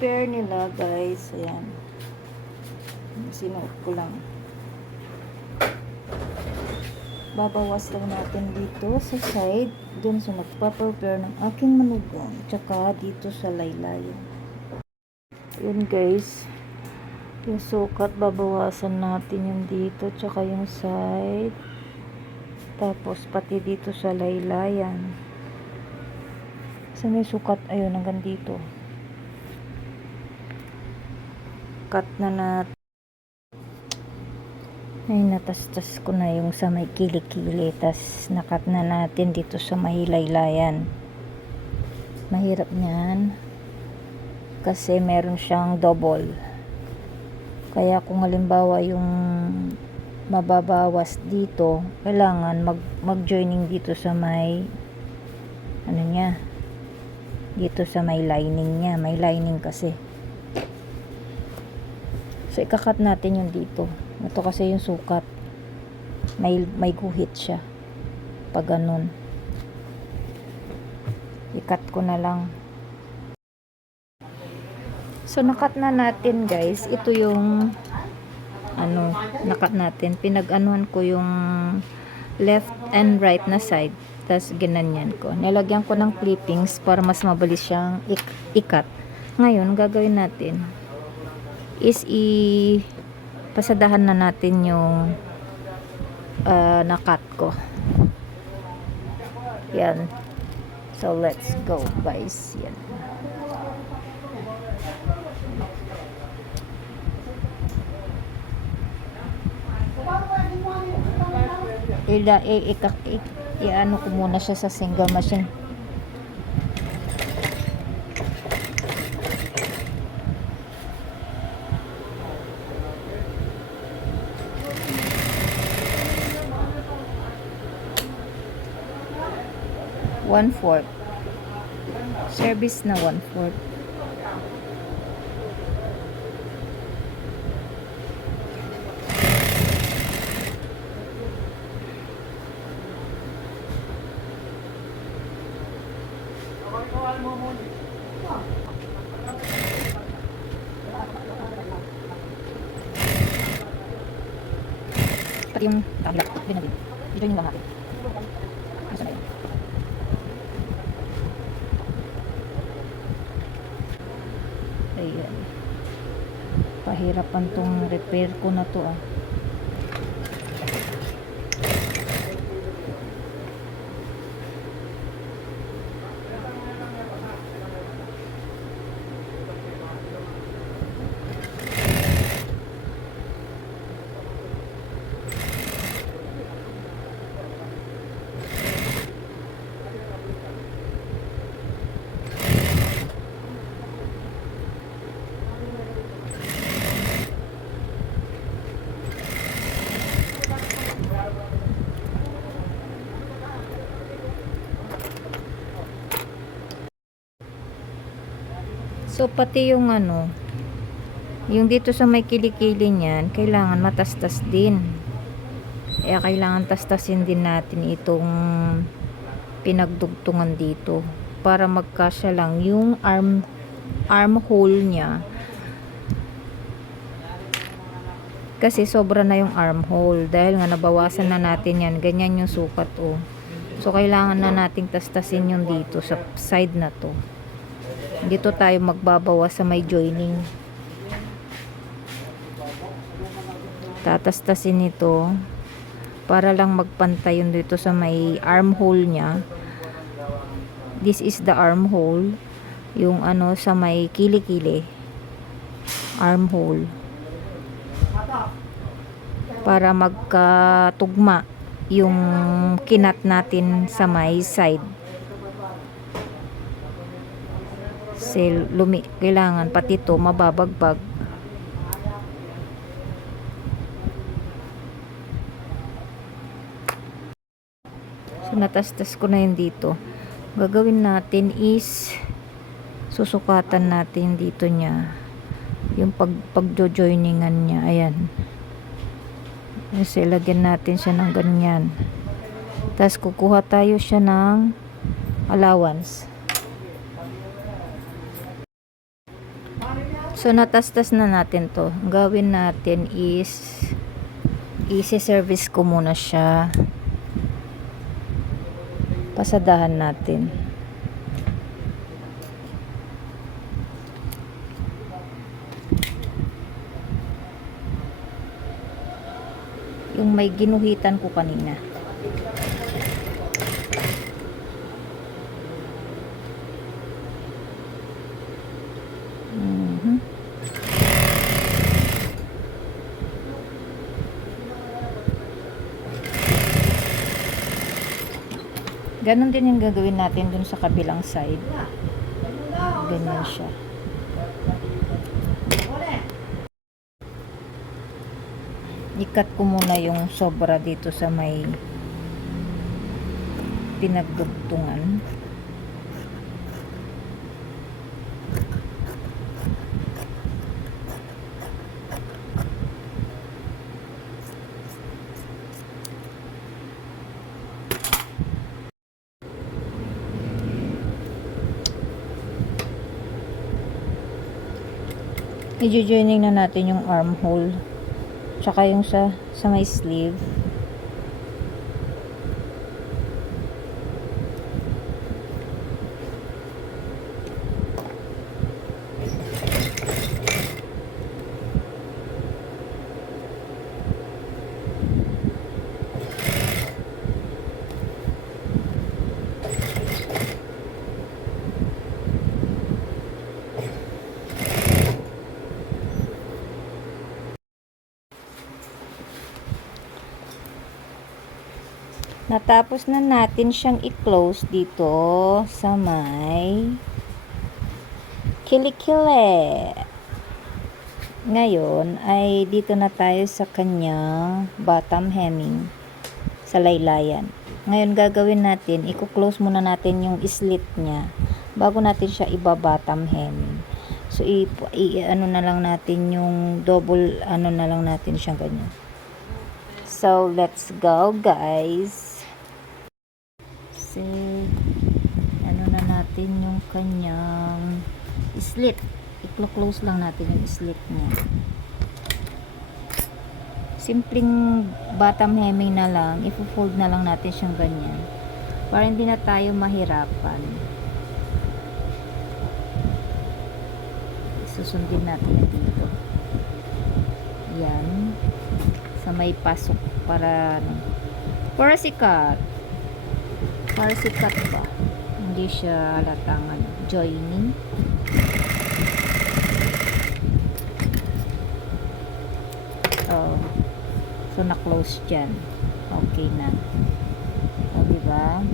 repair nila guys. Ayan. Sinuot ko lang. Babawas lang natin dito sa side. Dun sa nagpa-prepare ng aking manugang. Tsaka dito sa laylayan. Yun guys. Yung sukat, babawasan natin yung dito. Tsaka yung side. Tapos pati dito sa laylayan. Saan may sukat? Ayun, hanggang dito. Cut na natin. Ay, natastas ko na yung sa may kilikili. Tas nakat na natin dito sa may laylayan. Mahirap niyan. Kasi meron siyang double. Kaya kung halimbawa yung mababawas dito, kailangan mag-joining dito sa may ano niya. Dito sa may lining niya. May lining kasi. So, ikakat natin yung dito. Ito kasi yung sukat. May guhit siya. Pag ganun. Ikat ko na lang. So, nakat na natin guys. Ito yung nakat natin. Pinag-anuhan ko yung left and right na side. Tapos, ginanyan ko. Nilagyan ko ng clippings para mas mabilis siyang ikat. Ngayon, gagawin natin is pasadahan na natin yung nakat ko. Yan. So, let's go guys. Yan. I-ano ko muna siya sa single machine. One-fourth. Service na 1/4. Pati yung tabla, binagin. Dito yung lahat. Asa na yun? Ayan. Pahirapan tong repair ko na to ah. So, pati yung yung dito sa may kilikili niyan, kailangan matastas din. Kaya kailangan tastasin din natin itong pinagdugtungan dito para magkasya lang yung armhole niya. Kasi sobra na yung armhole dahil nga nabawasan na natin yan. Ganyan yung sukat oh. So, kailangan na nating tastasin yung dito sa side na to. Dito tayo magbabawas sa may joining. Tatastasin ito para lang magpantay yun dito sa may armhole niya. This is the armhole. Yung sa may kilikili. Armhole. Para magkatugma yung kinat natin sa may side. Kailangan pati to mababagbag. So, natastas ko na yun dito. Gagawin natin is susukatan natin dito niya. Yung pagjo-joiningan niya. Ayan. Kasi lagyan natin siya ng ganyan. Tapos kukuha tayo siya ng allowance. So, natastas na natin to. Ang gawin natin is i-service ko muna siya. Pasadahan natin. Yung may ginuhitan ko kanina. Ganon din yung gagawin natin dun sa kabilang side. Ganyan siya. I-cut ko muna yung sobra dito sa may pinagdugtungan. I-joining na natin yung armhole tsaka yung sa may sleeve. Natapos na natin siyang i-close dito sa may kilikili. Ngayon ay dito na tayo sa kanyang bottom hemming sa laylayan. Ngayon gagawin natin, i-close muna natin yung slit niya bago natin siya iba-bottom hemming. So ano na lang natin yung double ano na lang natin siya ganyan. So let's go guys. Kasi ano na natin yung kanyang slit. I-close lang natin yung slit niya. Simpleng bottom hemming na lang. I-fold na lang natin siyang ganyan. Para hindi na tayo mahirapan. Susundin natin dito. Yan. Sa may pasok para sikat. Para sikat ba? Hindi siya halatang joining. So na-close dyan. Okay na. O, diba?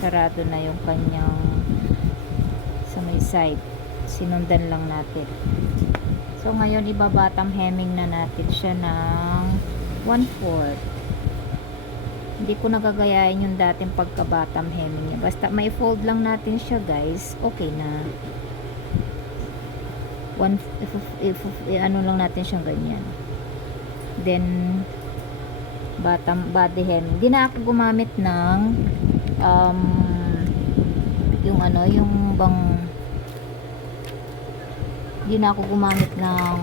Sarado na yung kanyang sa may side. Sinundan lang natin. So ngayon iba-bottom hemming na natin siya ng 1/4. Hindi ko nagagayain yung dating pagka-bottom hemming niya. Basta may fold lang natin siya guys. Okay na. Ano lang natin siyang ganyan. Then, body hemming. Hindi na ako gumamit ng yung bang hindi na ako gumamit ng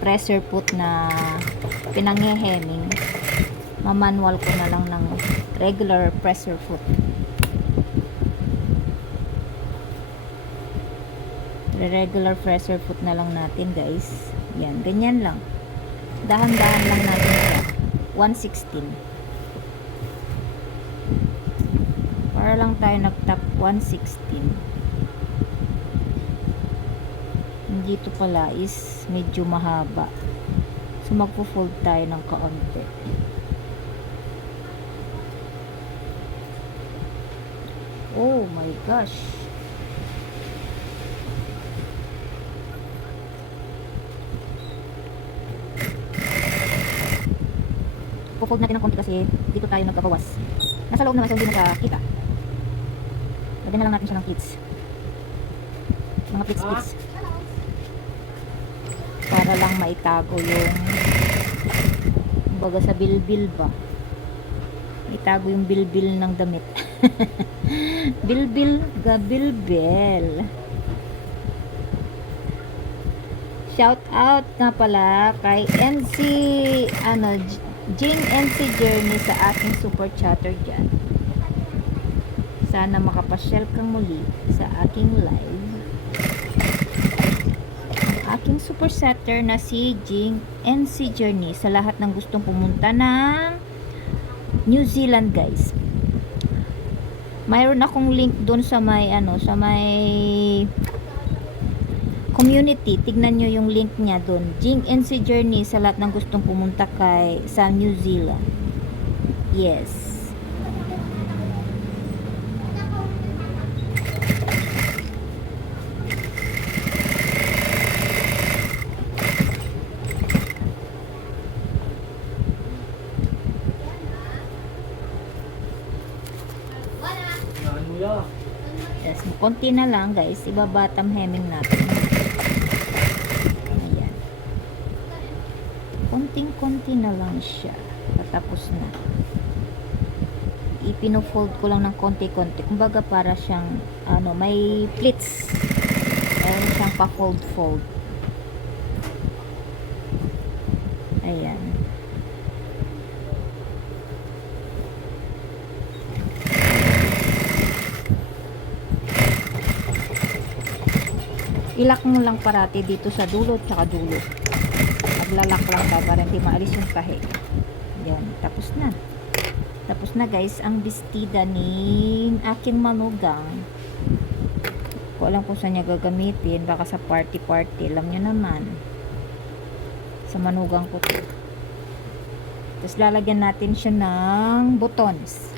pressure foot na pinanghehemming. Manual ko na lang ng regular pressure foot. Regular pressure foot na lang natin guys. Yan, ganyan lang. Dahan-dahan lang natin siya. 1/16. Para lang tayo nag-top 1/16. Dito pala is medyo mahaba. So magpo-fold tayo ng kaunti. Oh my gosh. Po-fold natin ng konti kasi dito tayo nagbabawas. Nasa loob naman so hindi na siya kita. Lagyan na lang natin siya ng pleats. Mga pleats. Para lang maitago yung baga sa bilbil ba. Itago yung bilbil ng damit. Bilbil, gabilbel. Shout out nga pala kay NC, Jing NC Journey sa aking super chatter dyan. Sana makapasyal kang muli sa aking live. Ang aking super chatter na si Jing NC Journey sa lahat ng gustong pumunta ng New Zealand, guys. Mayroon akong link doon sa may sa may community. Tignan nyo yung link niya doon. Jing NC Journey sa lahat ng gustong pumunta sa New Zealand. Yes. Yes, konti na lang, guys. Ibabatam hemming natin. Ayan. Konting-konti na lang siya. Patapos na. Ipino-fold ko lang ng konti-konti. Kumbaga para siyang may pleats. Ayan siyang pa-fold-fold. Ayan. Ilak mo lang parati dito sa dulo tsaka dulo. Maglalak lang ka para hindi maalis yung tahi. Yan, tapos na. Tapos na, guys, ang bestida ni aking manugang. Ko alam kung saan niya gagamitin. Baka sa party-party. Alam niyo naman. Sa manugang ko to. Tapos lalagyan natin siya ng buttons.